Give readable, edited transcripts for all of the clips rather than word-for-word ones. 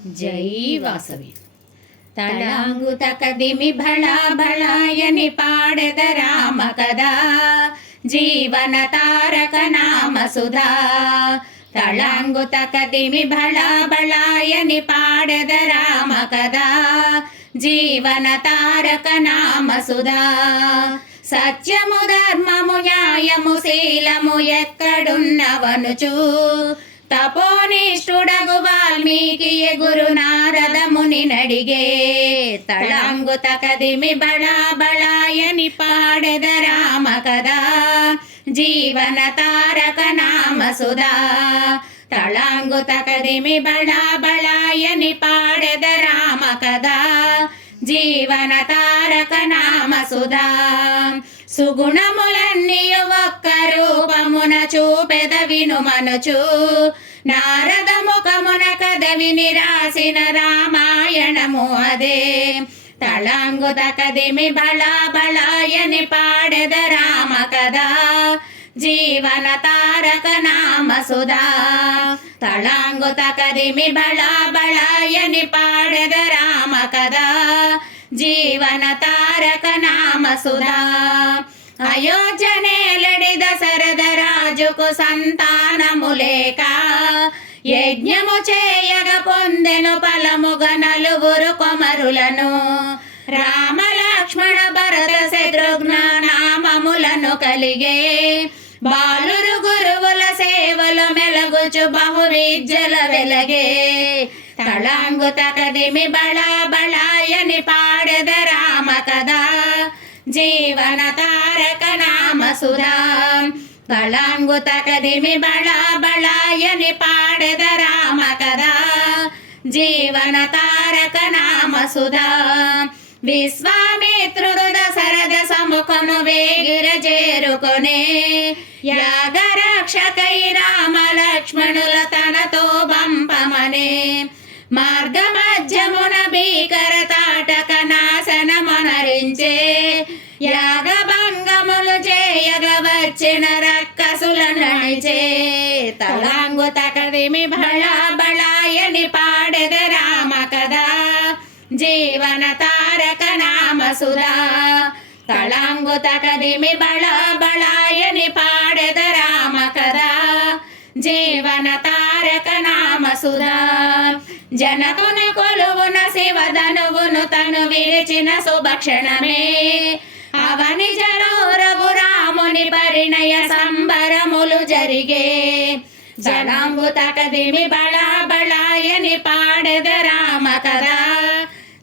జై వాసవి. తళాంగు తకదిమి భళా భళాయని పాడెద రామ కదా, జీవన తారక నామ సుధా. తళాంగు తకదిమి భళా భళాయని పాడెద రామ కదా, జీవన తారక నామ సుధా. సత్యము ధర్మము న్యాయము శీలము ఎక్కడున్నవనుచు, తపోనిష్ఠుడగు వాల్మీకి గురు నారద ముని నడిగే. తళాంగు తకదిమి బళా బళాయని పాడెద రామ కదా, జీవన తారక నామ సుధా. తళాంగు తకదిమి బళా బళాయని పాడెద రామ కదా, జీవన తారక నామ సుధా. సుగుణములన్నీయు ఒక్క రూపమున చూపెద వినుమనుచు, నారద ముఖమున కదవిని రాసిన రామాయణము అదే. తళాంగు తకదిమి బళా బళాయని పాడెద రామ కదా, జీవన తారక నామ సుధా. తళాంగు తకదిమి బళా బళాయని పాడెద రామ కదా, జీవన తారక నామ సుధా. అయోధ్య నేలడి దశరథ రాజుకు సంతానము లేక, యజ్ఞము చేయగ పొందెను ఫలముగ నలుగురు కొమరులను. రామ లక్ష్మణ భరత శత్రుఘ్న నామములను కలిగే, బాలురు గురువుల సేవలు మెలగుచు బహు విద్యల వెలగే. తళాంగు తకదిమి బళా బళాయని పాడెద రామ కదా, జీవన తారక నామ సుధా. తళాంగు తకదిమి బళా బళాయని పాడెద రామ కదా, జీవన తారక నామ సుధా. విశ్వామిత్రుడు దశరథ సముఖము వేగిర చేరుకొనే, యాగరక్షకై రామ లక్ష్మణుల తనతో బంపమనే. మార్గ మధ్యమున భీకర తాటక నాశనమనరించే, యాగభంగములు చేయగ వచ్చిన రక్కసుల నడిచే. తళాంగు తకదిమి బళా బళాయని పాడెద రామ కదా, జీవన తారక నామ సుధా. తళాంగు తకదిమి బళా బళాయని పాడెద రామ కదా, జీవన తారక నామ సుధా. జనకుని కొలువున శివధనువును తను విరిచిన శుభక్షణమే, అవని జనోరగు రాముని పరిణయ సంబరములు జరిగే. తళాంగు తకదిమి బళా బళాయని పాడెద రామ కదా,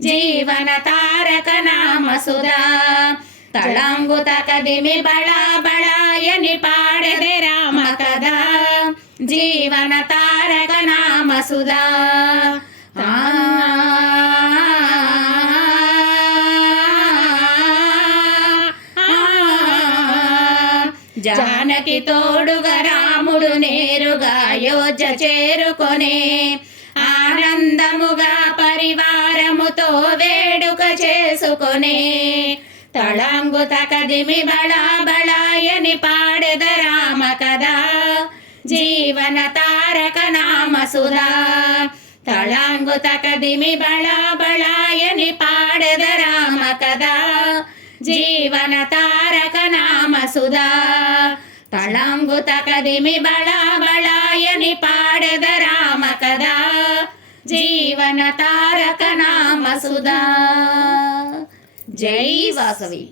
జీవన తారక నామ సుధా. తళాంగు తకదిమి బళా బళాయని పాడెద రామ కదా, జీవన తారక నామ సుధా. జానకి తోడుగా రాముడు నేరుగా అయోధ్య చేరుకొనే, ఆనందముగా పరివారముతో వేడుక చేసుకొనే. తళాంగు తకదిమి బళా బళాయని పాడెద రామ కదా, జీవన తారక నామ సుధా. తళాంగు తకదిమి బళా బళాయని పాడెద రామ కదా, జీవన తారక నామ సుధా. తళాంగు తకదిమి బళా బళాయని పాడెద రామ కదా, జీవన తారక నామ సుధా. జై వాసవి.